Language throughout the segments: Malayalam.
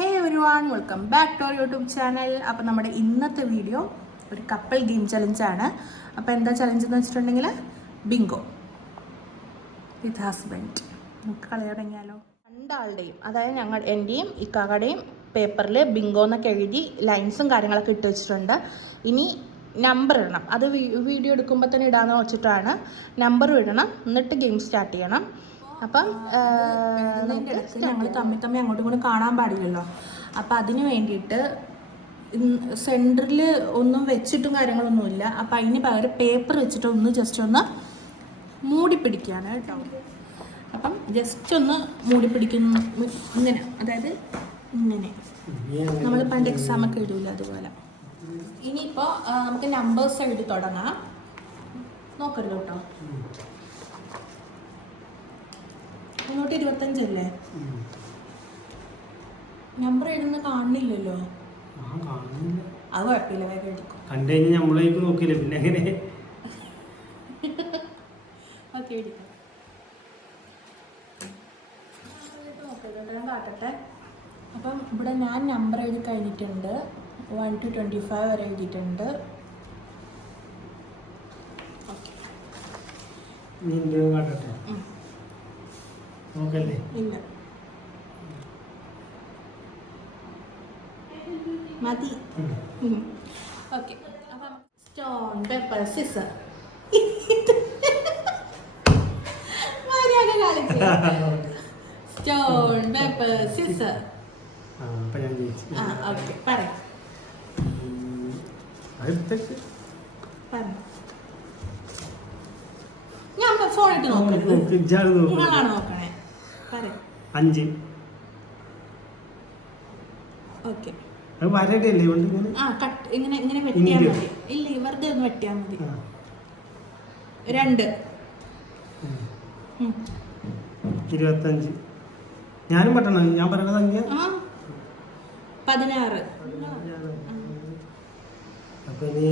Hey everyone, welcome back to our YouTube channel. അപ്പോൾ നമ്മുടെ ഇന്നത്തെ വീഡിയോ ഒരു കപ്പിൾ ഗെയിം ചലഞ്ചാണ്. അപ്പോൾ എന്താ ചലഞ്ച് എന്ന് വെച്ചിട്ടുണ്ടെങ്കിൽ ബിങ്കോ വിത്ത് ഹസ്ബൻഡ്. നമുക്ക് കളി തുടങ്ങിയാലോ? രണ്ടാളുടെയും, അതായത് എൻ്റെയും ഇക്കാക്കയുടെയും പേപ്പറിൽ ബിങ്കോ എന്നൊക്കെ എഴുതി ലൈൻസും കാര്യങ്ങളൊക്കെ ഇട്ട് വെച്ചിട്ടുണ്ട്. ഇനി നമ്പർ ഇടണം. അത് വീഡിയോ എടുക്കുമ്പോൾ തന്നെ ഇടാമെന്ന് വെച്ചിട്ടാണ്. നമ്പർ ഇടണം, എന്നിട്ട് ഗെയിം സ്റ്റാർട്ട് ചെയ്യണം. അപ്പം ഞങ്ങൾ തമ്മിൽ അങ്ങോട്ടും ഇങ്ങോട്ടും കാണാൻ പാടില്ലല്ലോ. അപ്പം അതിന് വേണ്ടിയിട്ട് സെൻറ്ററിൽ ഒന്നും വെച്ചിട്ടും കാര്യങ്ങളൊന്നുമില്ല. അപ്പം അതിന് പകരം പേപ്പർ വെച്ചിട്ട് ജസ്റ്റ് ഒന്ന് മൂടി പിടിക്കുകയാണ് കേട്ടോ. അപ്പം ജസ്റ്റ് ഒന്ന് മൂടി പിടിക്കുന്നു ഇങ്ങനെ, അതായത് ഇങ്ങനെ നമ്മൾ പണ്ട് എക്സാമൊക്കെ എഴുതില്ല അതുപോലെ. ഇനിയിപ്പോൾ നമുക്ക് നമ്പേഴ്സ് എഴുതി തുടങ്ങാം. നോക്കരുത് കേട്ടോ. 325 അല്ലേ? നമ്പർ എഴുതുന്ന കാണുന്നില്ലല്ലോ. അത് കുഴപ്പമില്ല, വേഗം എടുക്കും. കണ്ടു കഴിഞ്ഞാൽ നമ്മളേക്ക് നോക്കില്ല, പിന്നെ എങ്ങനെ ഓക്കെ എടുക്കാം. കാട്ടട്ടെ. അപ്പം ഇവിടെ ഞാൻ നമ്പർ എഴുതി കഴിഞ്ഞിട്ടുണ്ട്. 1 to 25 വരെ എഴുതിയിട്ടുണ്ട്. ഓക്കെ, ഇല്ല മതി. ഓക്കെ, അപ്പം stone paper scissor stone paper scissor. Okay, പറയാം. ഞാൻ ഫോണിട്ട് നോക്കരുത്, നിങ്ങളാണ് നോക്കണേ. പറയാം. 5. ഓക്കെ, ഇങ്ങനെ ഇങ്ങനെ വെട്ടിയാൽ മതി. ഇല്ല, വെറുതെ ഒന്ന് വെട്ടിയാൽ മതി. 2. 25. ഞാനും പെട്ടെന്ന് ഞാൻ പറയുന്ന സംഖ്യ 16. അപ്പൊ ഇനി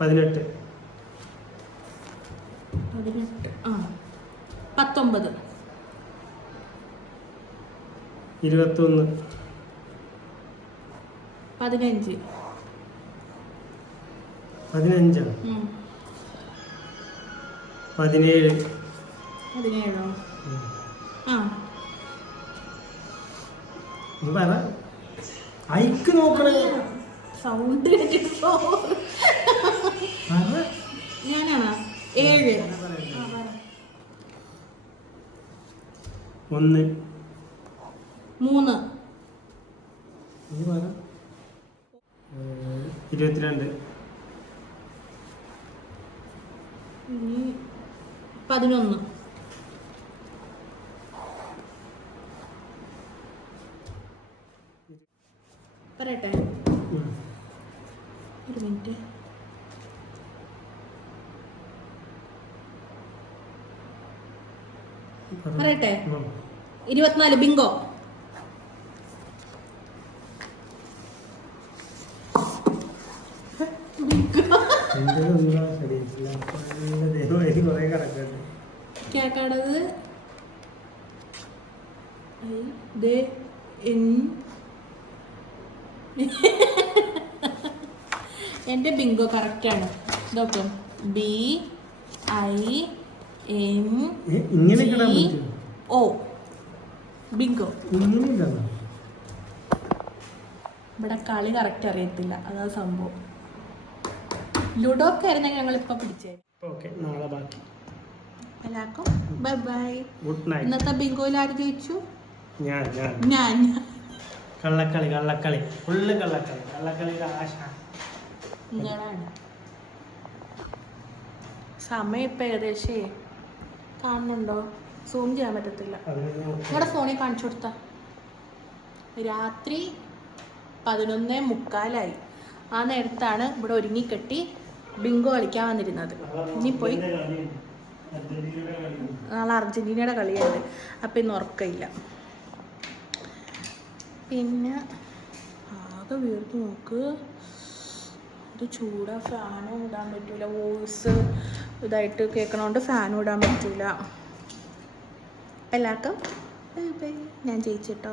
18. 19. 21. 15. 17. 17. ഐക്ക് നോക്കണേ. സൗണ്ട് ഞാനാണോ? 7. 1. 3. 22. 11. പറയട്ടെ, ഒരു മിനിറ്റ്. പറയട്ടെ. 24. ബിങ്കോ. കേക്കാടത് എൻ്റെ ബിങ്കോ കറക്റ്റാണ്. നോക്കും. BINGO Bingo. ഇവിടെ കളി കറക്റ്റ് അറിയത്തില്ല, അതാ സംഭവം. ലുഡോ ഒക്കെ ആയിരുന്നെങ്കിൽ ഞങ്ങൾ ഇപ്പൊ പിടിച്ചേ. എല്ലാവർക്കും ബൈ ബൈ. ഇന്നത്തെ ബിങ്കോയിൽ ആര് ജയിച്ചു? ഞാൻ. കള്ളക്കളി ഫുള്ള് കള്ളക്കളിയുടെ ആശ നിങ്ങളാണ്. സമയം ഇപ്പം ഏകദേശം കാണുന്നുണ്ടോ? സൂം ചെയ്യാൻ പറ്റത്തില്ല. നിങ്ങളുടെ ഫോണിൽ കാണിച്ചു കൊടുത്താ. രാത്രി 11:45 ആ നേരത്താണ് ഇവിടെ ഒരുങ്ങിക്കെട്ടി ബിങ്കോ കളിക്കാൻ വന്നിരുന്നത്. ഇനി പോയി നാളെ അർജന്റീനയുടെ കളിയുണ്ട്. അപ്പം ഇന്ന് ഉറക്കമില്ല. പിന്നെ ആകെ വീർത്ത് നോക്ക്. ഇത് ചൂടാ, ഫാനും ഇടാൻ പറ്റൂല. വോയിസ് ഇതായിട്ട് കേൾക്കണോണ്ട് ഫാനും ഇടാൻ പറ്റൂല. എല്ലാവർക്കും ബൈ ബൈ. ഞാൻ ജയിച്ചിട്ടോ.